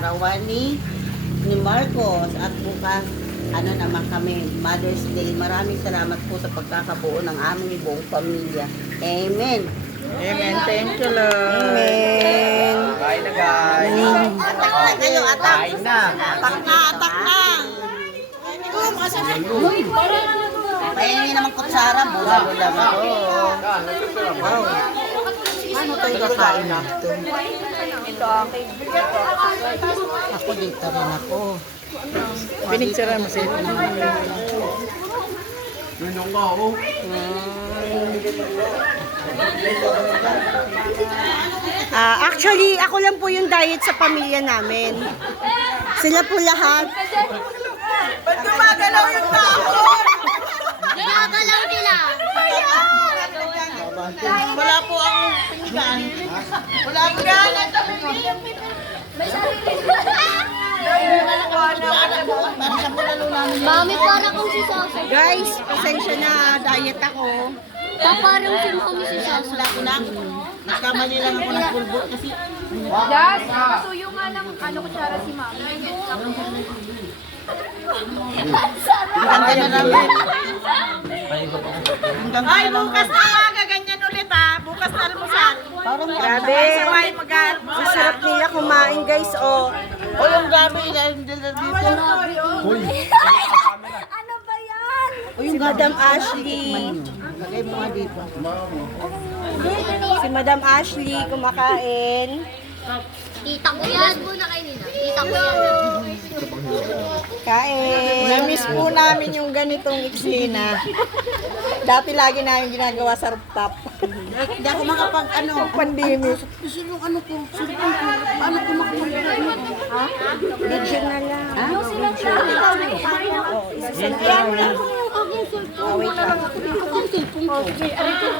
kaarawan ni Marcos. At bukas, ano naman kami, Mother's Day. Maraming salamat po sa pagkakabuo ng aming buong pamilya. Amen. Amen. Thank you, Lord. Amen. Bye na, guys. Atak na kayo, atak. Bye na. Atak na, atak na. Pahingi naman kutsara, bula-bula ba? Wow. Paano tayo kakain natin? Ako dito rin ako. Pinicture mo siya. Actually, ako lang po yung diet sa pamilya namin. Sila po lahat. Ba't gumagalaw yung tao? Gagalaw nila. Wala po ang pinggan. Wala po yan. Mami, para kung si Sasa. Guys, pasensya na, diet ako. Parang si Mami si Sasa. Nagkamali lang ako ng pulbo kasi Yes, suyo nga ng kutsara si Mami. ang ganda na namin. Ay, bukas na umaga, ganyan ulit ha. Bukas na almusal. Grabe. Sabay mag-almusal. Masarap nila kumain, guys. Oh. O yung gabi, yung dito. Ano ba yan? Si Madam Ashley. Lagay mo nga dito. Si Madam Ashley kumakain. Tita ko yan. Tita ko yan. Kain. Na-miss po namin yung ganitong eksena. Dati lagi namin ginagawa sa rooftop. Hindi ako makapag Pandemic. Gusto yung ano ko, cellphone ko. Paano ko makapag-ano? Video na lang.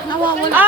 Nawawala.